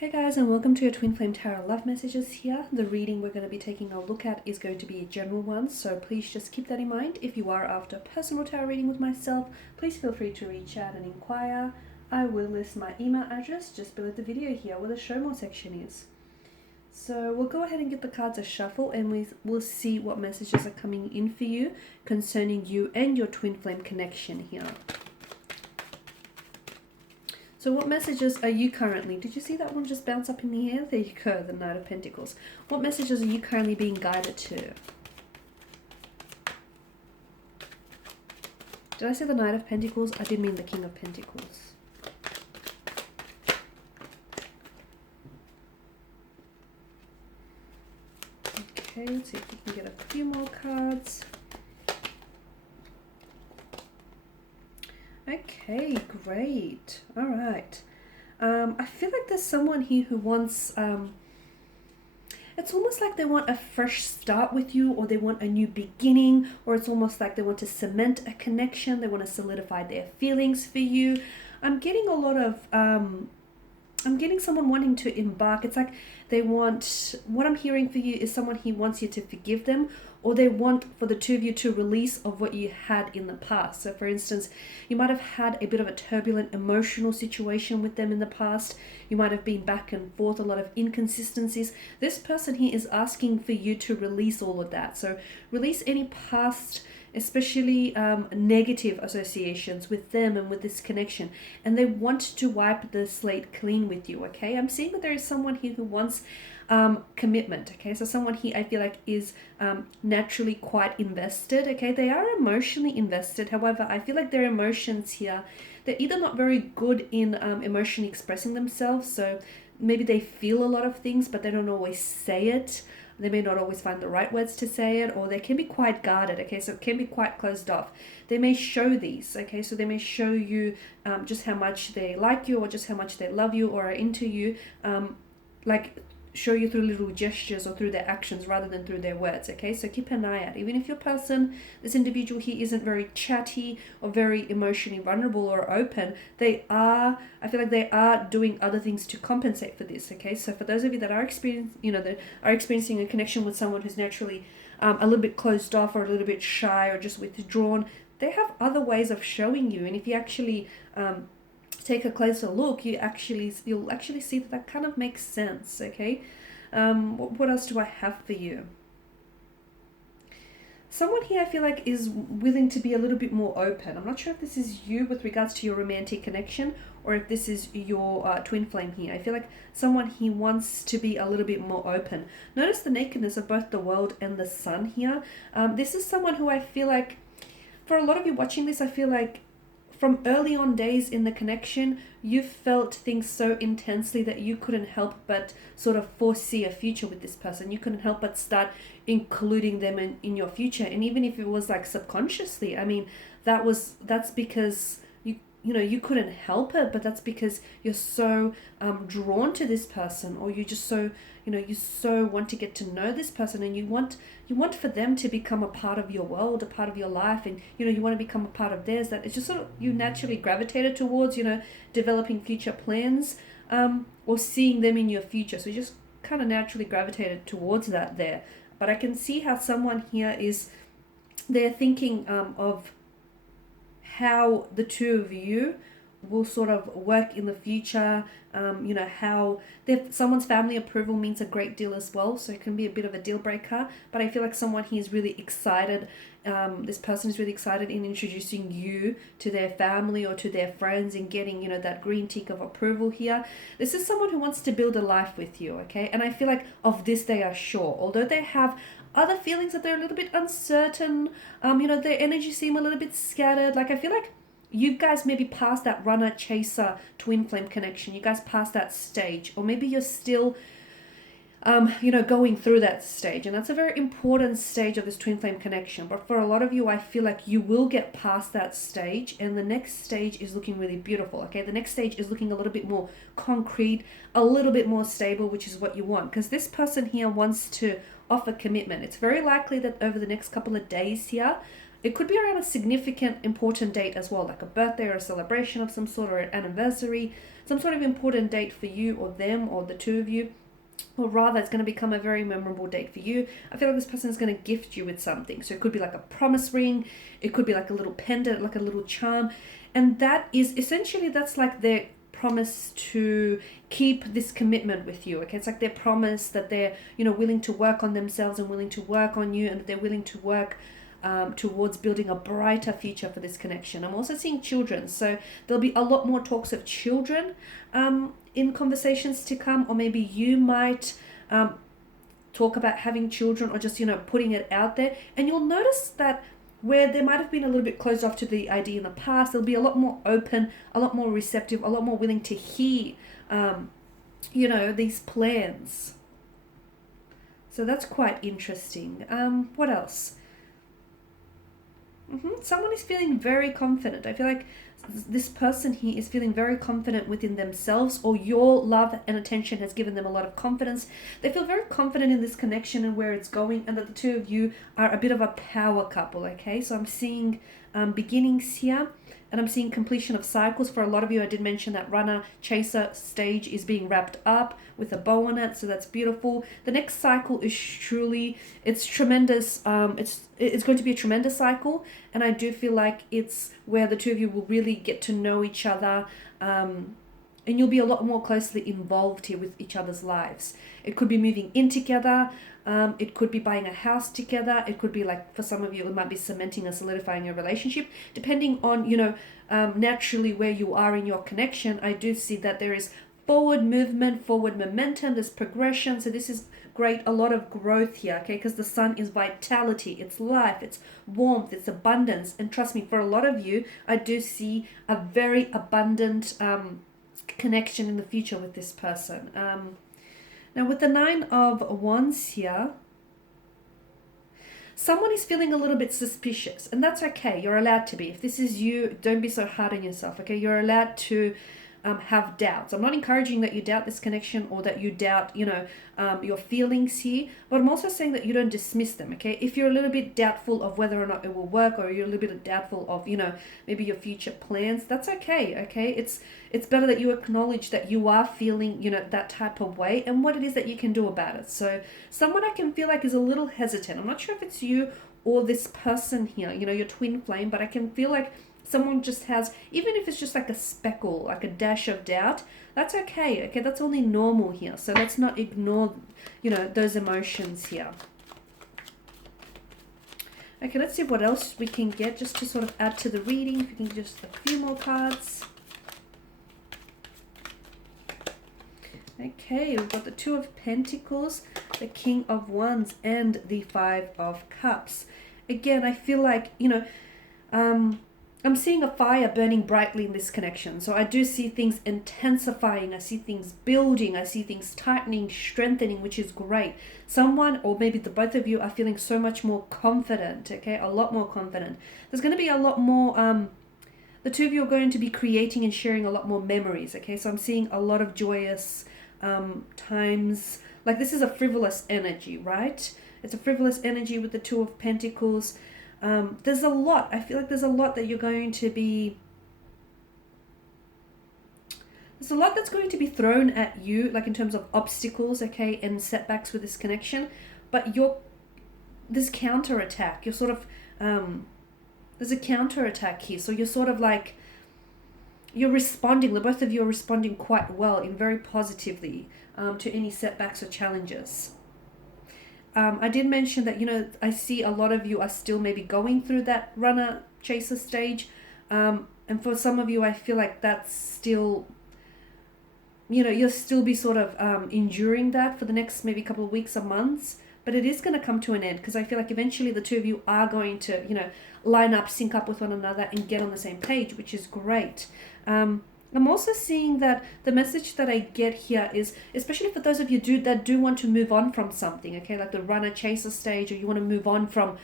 Hey guys, and welcome to your Twin Flame Tarot Love Messages here. The reading we're going to be taking a look at is going to be a general one, so please just keep that in mind. If you are after a personal tarot reading with myself, please feel free to reach out and inquire. I will list my email address just below the video here where the show more section is. So we'll go ahead and give the cards a shuffle and we'll see what messages are coming in for you concerning you and your twin flame connection here. So what messages are you currently, did you see that one just bounce up in the air? There you go, the Knight of Pentacles. What messages are you currently being guided to? Did I say the Knight of Pentacles? I did mean the King of Pentacles. Okay, let's see if we can get a few more cards. Okay, great. All right. I feel like there's someone here who wants, it's almost like they want a fresh start with you, or they want a new beginning, or it's almost like they want to cement a connection. They want to solidify their feelings for you. I'm getting a lot of, I'm getting someone wanting to embark. It's like they want, what I'm hearing for you is someone who wants you to forgive them, or they want for the two of you to release of what you had in the past. So for instance, you might have had a bit of a turbulent emotional situation with them in the past. You might have been back and forth, a lot of inconsistencies. This person here is asking for you to release all of that. So release any past, especially negative associations with them and with this connection, and they want to wipe the slate clean with you. Okay, I'm seeing that there is someone here who wants commitment. Okay, so someone here I feel like is naturally quite invested. Okay, they are emotionally invested. However, I feel like their emotions here, they're either not very good in emotionally expressing themselves, so maybe they feel a lot of things but they don't always say it. They may not always find the right words to say it, or they can be quite guarded, okay? So it can be quite closed off. They may show these, okay? So they may show you just how much they like you, or just how much they love you or are into you, like show you through little gestures or through their actions rather than through their words, okay? So keep an eye out. Even if your person, this individual here, isn't very chatty or very emotionally vulnerable or open, they are, I feel like they are doing other things to compensate for this, okay? So for those of you that are experiencing a connection with someone who's naturally a little bit closed off or a little bit shy or just withdrawn, they have other ways of showing you. And if you actually take a closer look, you'll actually see that that kind of makes sense. Okay, what else do I have for you? Someone here I feel like is willing to be a little bit more open. I'm not sure if this is you with regards to your romantic connection, or if this is your twin flame here. I feel like someone here wants to be a little bit more open. Notice the nakedness of both the world and the sun here. This is someone who I feel like, for a lot of you watching this, I feel like from early on days in the connection, you felt things so intensely that you couldn't help but sort of foresee a future with this person. You couldn't help but start including them in your future. And even if it was like subconsciously, I mean, that's because you couldn't help it, but that's because you're so drawn to this person, or you just so, you so want to get to know this person, and you want for them to become a part of your world, a part of your life, and you want to become a part of theirs. That it's just sort of, you naturally gravitated towards, developing future plans, or seeing them in your future. So you just kind of naturally gravitated towards that there. But I can see how someone here they're thinking of how the two of you will sort of work in the future, how someone's family approval means a great deal as well, so it can be a bit of a deal breaker. But I feel like someone here is really excited, this person is really excited in introducing you to their family or to their friends and getting, that green tick of approval here. This is someone who wants to build a life with you, okay? And I feel like of this they are sure, although they have other feelings that they're a little bit uncertain, their energy seem a little bit scattered. Like I feel like you guys maybe past that runner chaser twin flame connection. You guys past that stage, or maybe you're still going through that stage, and that's a very important stage of this twin flame connection. But for a lot of you, I feel like you will get past that stage, and the next stage is looking really beautiful. Okay, the next stage is looking a little bit more concrete, a little bit more stable, which is what you want, because this person here wants to offer commitment. It's very likely that over the next couple of days here, It could be around a significant, important date as well, like a birthday or a celebration of some sort, or an anniversary, some sort of important date for you or them or the two of you. Or rather, it's going to become a very memorable date for you. I feel like this person is going to gift you with something. So it could be like a promise ring. It could be like a little pendant, like a little charm. And that is essentially, that's like their promise to keep this commitment with you. Okay, it's like their promise that they're, you know, willing to work on themselves and willing to work on you, and that they're willing to work towards building a brighter future for this connection. I'm also seeing children, so there'll be a lot more talks of children in conversations to come, or maybe you might talk about having children, or just, you know, putting it out there. And you'll notice that where there might have been a little bit closed off to the idea in the past, there'll be a lot more open, a lot more receptive, a lot more willing to hear, you know, these plans. So that's quite interesting. What else? Someone is feeling very confident. I feel like this person here is feeling very confident within themselves, or your love and attention has given them a lot of confidence. They feel very confident in this connection and where it's going, and that the two of you are a bit of a power couple, okay? So I'm seeing beginnings here, and I'm seeing completion of cycles. For a lot of you, I did mention that runner chaser stage is being wrapped up with a bow on it, so that's beautiful. The next cycle is truly, it's tremendous. It's going to be a tremendous cycle, and I do feel like it's where the two of you will really get to know each other, and you'll be a lot more closely involved here with each other's lives. It could be moving in together. It could be buying a house together. It could be, like, for some of you, it might be cementing or solidifying a relationship, depending on, you know, naturally where you are in your connection. I do see that there is forward movement, forward momentum, there's progression. So this is great, a lot of growth here, okay? Because the sun is vitality, it's life, it's warmth, it's abundance. And trust me, for a lot of you, I do see a very abundant connection in the future with this person. Now with the 9 of Wands here, someone is feeling a little bit suspicious, and that's okay. You're allowed to be. If this is you, don't be so hard on yourself, okay? You're allowed to have doubts. I'm not encouraging that you doubt this connection, or that you doubt, you know, your feelings here, but I'm also saying that you don't dismiss them, okay? If you're a little bit doubtful of whether or not it will work, or you're a little bit doubtful of, you know, maybe your future plans, that's okay, okay? It's better that you acknowledge that you are feeling, you know, that type of way, and what it is that you can do about it. So someone I can feel like is a little hesitant. I'm not sure if it's you or this person here, you know, your twin flame, but I can feel like someone just has, even if it's just like a speckle, like a dash of doubt, that's okay, okay? That's only normal here. So let's not ignore, you know, those emotions here. Okay, let's see what else we can get just to sort of add to the reading. If we can just a few more cards. Okay, we've got the 2 of Pentacles, the King of Wands, and the 5 of Cups. Again, I feel like, you know, I'm seeing a fire burning brightly in this connection. So I do see things intensifying. I see things building. I see things tightening, strengthening, which is great. Someone, or maybe the both of you, are feeling so much more confident, okay? A lot more confident. There's going to be a lot more, the two of you are going to be creating and sharing a lot more memories, okay? So I'm seeing a lot of joyous times. Like, this is a frivolous energy, right? It's a frivolous energy with the 2 of Pentacles. There's a lot. I feel like there's a lot that you're going to be... There's a lot that's going to be thrown at you, like in terms of obstacles, okay, and setbacks with this connection. But this counterattack, you're sort of... there's a counterattack here. So you're sort of like... You're responding, the both of you are responding quite well and very positively to any setbacks or challenges. I did mention that, you know, I see a lot of you are still maybe going through that runner chaser stage. And for some of you, I feel like that's still, you know, you'll still be sort of enduring that for the next maybe couple of weeks or months. But it is going to come to an end, because I feel like eventually the two of you are going to, you know, line up, sync up with one another and get on the same page, which is great. I'm also seeing that the message that I get here is, especially for those of you that do want to move on from something, okay, like the runner chaser stage, or you want to move on from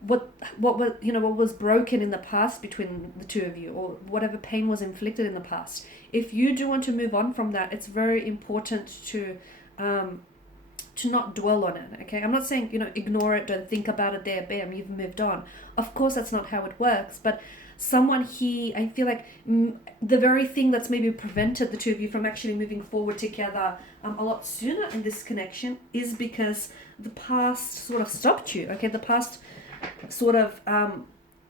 what was broken in the past between the two of you, or whatever pain was inflicted in the past. If you do want to move on from that, it's very important to to not dwell on it, okay? I'm not saying, you know, ignore it, don't think about it, there, bam, you've moved on. Of course, that's not how it works, but someone here, I feel like the very thing that's maybe prevented the two of you from actually moving forward together a lot sooner in this connection is because the past sort of stopped you, okay? The past sort of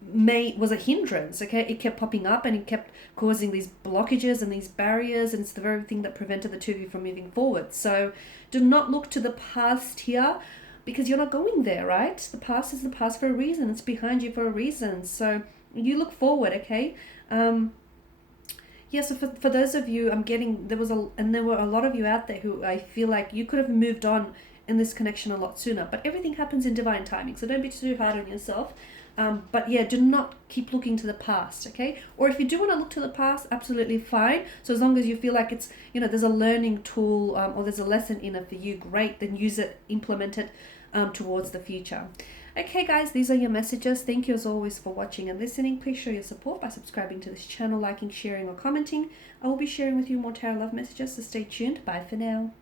was a hindrance, okay? It kept popping up and it kept causing these blockages and these barriers, and it's the very thing that prevented the two of you from moving forward. So do not look to the past here, because you're not going there, right? The past is the past for a reason. It's behind you for a reason. So you look forward, okay? Yeah, so for those of you, there were a lot of you out there who I feel like you could have moved on in this connection a lot sooner, but everything happens in divine timing, so don't be too hard on yourself. But yeah, do not keep looking to the past, okay? Or if you do want to look to the past, absolutely fine. So as long as you feel like it's, you know, there's a learning tool or there's a lesson in it for you, great, then use it, implement it towards the future. Okay guys, these are your messages. Thank you as always for watching and listening. Please show your support by subscribing to this channel, liking, sharing or commenting. I will be sharing with you more tarot love messages, so stay tuned. Bye for now.